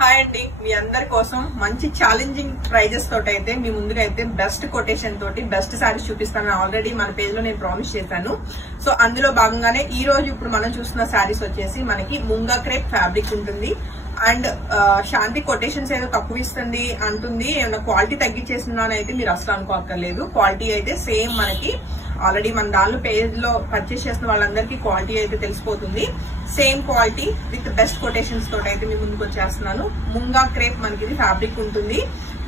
Hi అండి, మీ అందరి కోసం మంచి ఛాలెంజింగ్ ప్రైజెస్ తోటి అయితే మీ ముందుగా అయితే బెస్ట్ కొటేషన్ తోటి బెస్ట్ సారీస్ చూపిస్తాను. ఆల్రెడీ మన పేజ్ లో నేను ప్రామిస్ చేశాను. సో అందులో భాగంగానే ఈ రోజు ఇప్పుడు మనం చూస్తున్న సారీస్ వచ్చేసి మనకి ముంగా క్రేప్ ఫ్యాబ్రిక్ ఉంటుంది. అండ్ శాంతి కొటేషన్స్ ఏదో తక్కువ ఇస్తుంది అంటుంది, ఏమన్నా క్వాలిటీ తగ్గించేసిందని అయితే మీరు అసలు అనుకోక్కర్లేదు. క్వాలిటీ అయితే సేమ్ మనకి ఆల్రెడీ మన దానిలో పేజ్ లో పర్చేస్ చేసిన వాళ్ళందరికీ క్వాలిటీ అయితే తెలిసిపోతుంది. Same quality with best quotations తోటి అయితే మీ ముందుకు వచ్చేస్తున్నాను. ముంగా క్రేప్ మనకి ఇది ఫ్యాబ్రిక్ ఉంటుంది.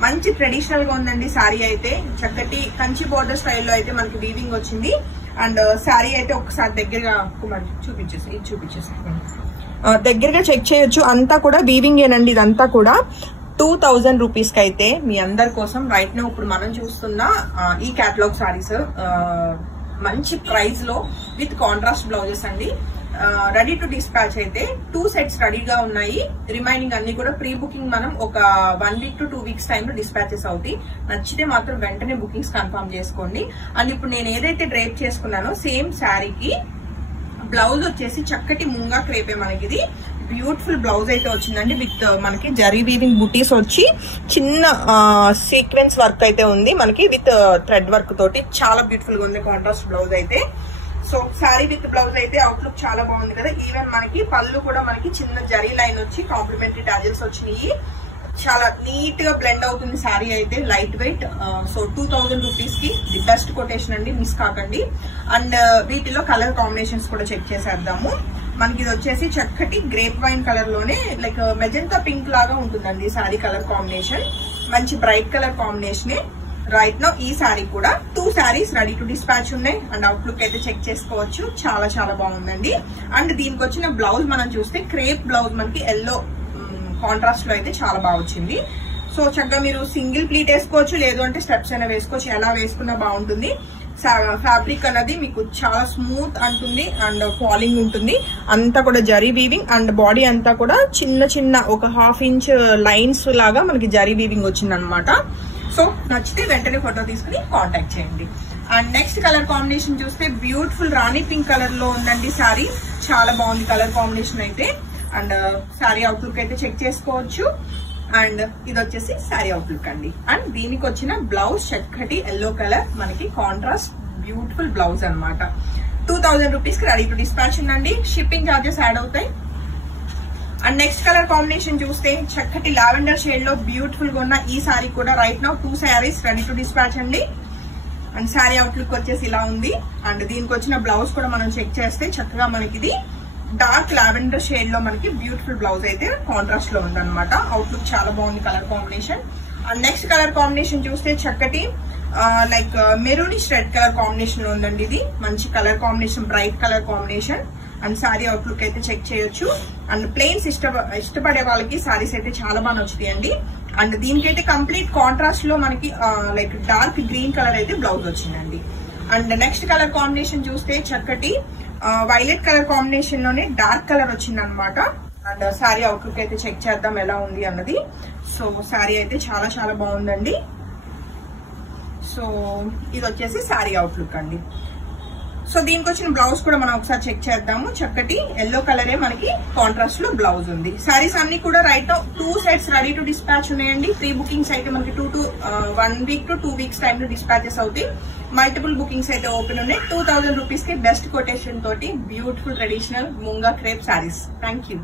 మంచి ట్రెడిషనల్ గా ఉందండి శారీ అయితే. చక్కటి కంచి బోర్డర్ స్టైల్లో అయితే మనకి వీవింగ్ వచ్చింది. అండ్ శారీ అయితే ఒకసారి దగ్గరగా చూపించేసి దగ్గరగా చెక్ చేయొచ్చు. అంతా కూడా వీవింగ్ ఏనండి. ఇదంతా కూడా 2000 రూపీస్ కి అయితే మీ అందరి కోసం రైట్ నో ఇప్పుడు మనం చూస్తున్న ఈ కేటలాగ్ సారీస్ మంచి ప్రైస్ లో విత్ కాంట్రాస్ట్ బ్లౌజెస్ అండి. రెడీ టు డిస్పాచ్ అయితే 2 సెట్స్ రెడీగా ఉన్నాయి. రిమైనింగ్ అన్ని కూడా ప్రీ బుకింగ్ మనం ఒక 1 వీక్ టు 2 వీక్స్ టైంలో డిస్పాచెస్ అవుతాయి. నచ్చితే మాత్రం వెంటనే బుకింగ్స్ కన్ఫర్మ్ చేసుకోండి. అండ్ ఇప్పుడు నేను ఏదైతే డ్రైప్ చేసుకున్నానో సేమ్ శారీకి బ్లౌజ్ వచ్చేసి చక్కటి ముంగా క్రేపే మనకి ఇది బ్యూటిఫుల్ బ్లౌజ్ అయితే వచ్చిందండి. విత్ మనకి జరీ వీవింగ్ బుటీస్ వచ్చి చిన్న సీక్వెన్స్ వర్క్ అయితే ఉంది మనకి విత్ థ్రెడ్ వర్క్ తోటి. చాలా బ్యూటిఫుల్ గా ఉంది కాంట్రాస్ట్ బ్లౌజ్ అయితే. సో శారీ విత్ బ్లౌజ్ అయితే అవుట్లుక్ చాలా బాగుంది కదా. ఈవెన్ మనకి పళ్ళు కూడా మనకి చిన్న జరీ లైన్ వచ్చి కాంప్లిమెంటరీ టాజిల్స్ వచ్చినాయి. చాలా నీట్ గా బ్లెండ్ అవుతుంది శారీ అయితే, లైట్ వెయిట్. సో 2000 రూపీస్ కి ది బెస్ట్ కొటేషన్ అండి, మిస్ కాకండి. అండ్ వీటిలో కలర్ కాంబినేషన్స్ కూడా చెక్ చేసేద్దాము. మనకి ఇది వచ్చేసి చక్కటి గ్రేప్ వైన్ కలర్ లోనే లైక్ మెజెంతా పింక్ లాగా ఉంటుందండి శారీ కలర్ కాంబినేషన్. మంచి బ్రైట్ కలర్ కాంబినేషనే. రైట్ నో ఈ శారీ కూడా 2 శారీస్ రెడీ టు డిస్పాచ్ ఉన్నాయి. అండ్ అవుట్లుక్ అయితే చెక్ చేసుకోవచ్చు. చాలా చాలా బాగుందండి. అండ్ దీనికి వచ్చిన బ్లౌజ్ మనం చూస్తే క్రేప్ బ్లౌజ్ మనకి ఎల్లో కాంట్రాస్ట్ లో అయితే చాలా బాగా వచ్చింది. సో చక్కగా మీరు సింగిల్ ప్లీట్ వేసుకోవచ్చు, లేదు అంటే స్టెప్స్ అయినా వేసుకోవచ్చు. ఎలా వేసుకున్నా బాగుంటుంది. ఫ్యాబ్రిక్ అనేది మీకు చాలా స్మూత్ అంటుంది అండ్ ఫాలింగ్ ఉంటుంది. అంతా కూడా జరీ వీవింగ్ అండ్ బాడీ అంతా కూడా చిన్న చిన్న ఒక 1/2 ఇంచ్ లైన్స్ లాగా మనకి జరీ వీవింగ్ వచ్చింది అనమాట. సో నచ్చితే వెంటనే ఫోటో తీసుకుని కాంటాక్ట్ చేయండి. అండ్ నెక్స్ట్ కలర్ కాంబినేషన్ చూస్తే బ్యూటిఫుల్ రాణి పింక్ కలర్ లో ఉందండి శారీ. చాలా బాగుంది కలర్ కాంబినేషన్ అయితే. అండ్ శారీ అవుట్లుక్ అయితే చెక్ చేసుకోవచ్చు. అండ్ ఇది వచ్చేసి శారీ అవుట్లుక్ అండి. అండ్ దీనికి వచ్చిన బ్లౌజ్ చక్కటి ఎల్లో కలర్ మనకి కాంట్రాస్ట్ బ్యూటిఫుల్ బ్లౌజ్ అనమాట. 2000 రూపీస్ కి రెడీ టు డిస్పాచ్ ఉందండి. షిప్పింగ్ చార్జెస్ యాడ్ అవుతాయి. అండ్ నెక్స్ట్ కలర్ కాంబినేషన్ చూస్తే చక్కటి లావెండర్ షేడ్ లో బ్యూటిఫుల్ గా ఉన్న ఈ శారీ కూడా right now 2 saris ready to dispatch అండి. అండ్ శారీ అవుట్లుక్ వచ్చేసి ఇలా ఉంది. అండ్ దీనికి వచ్చిన బ్లౌజ్ కూడా మనం చెక్ చేస్తే చక్కగా మనకి ఇది డార్క్ లావెండర్ షేడ్ లో మనకి బ్యూటిఫుల్ బ్లౌజ్ అయితే కాంట్రాస్ట్ లో ఉందన్నమాట. అవుట్లుక్ చాలా బాగుంది colour combination. And next colour combination చూస్తే చక్కటి like maroonish red colour combination లో ఉందండి. ఇది మంచి colour combination, bright colour combination. And sari outlook అయితే చెక్ చేయొచ్చు. అండ్ ప్లెయిన్స్ ఇష్టపడే వాళ్ళకి శారీస్ అయితే చాలా బాగా నచ్చుతాయండి. అండ్ దీనికైతే కంప్లీట్ కాంట్రాస్ట్ లో మనకి లైక్ డార్క్ గ్రీన్ కలర్ అయితే బ్లౌజ్ వచ్చిందండి. అండ్ నెక్స్ట్ కలర్ కాంబినేషన్ చూస్తే చక్కటి వైలెట్ కలర్ కాంబినేషన్ లోనే డార్క్ కలర్ వచ్చింది అనమాట. అండ్ శారీ అవుట్లుక్ అయితే చెక్ చేద్దాం ఎలా ఉంది అన్నది. సో శారీ అయితే చాలా చాలా బాగుందండి. సో ఇది వచ్చేసి శారీ అవుట్లుక్ అండి. సో దీనికి వచ్చిన బ్లౌజ్ కూడా మనం ఒకసారి చెక్ చేద్దాము. చక్కటి ఎల్లో కలరే మనకి కాంట్రాస్ట్ లో బ్లౌజ్ ఉంది. శారీస్ అన్ని కూడా right 2 sets ready to dispatch ఉన్నాయండి. ప్రీ బుకింగ్స్ అయితే మనకి 1 వీక్ టు 2 వీక్స్ టైమ్ లో డిస్పాచెస్ అవుతాయి. మల్టిపుల్ బుకింగ్స్ అయితే ఓపెన్ ఉన్నాయి. 2000 రూపీస్ కి బెస్ట్ కొటేషన్ తోటి beautiful traditional munga crepe saris. Thank you.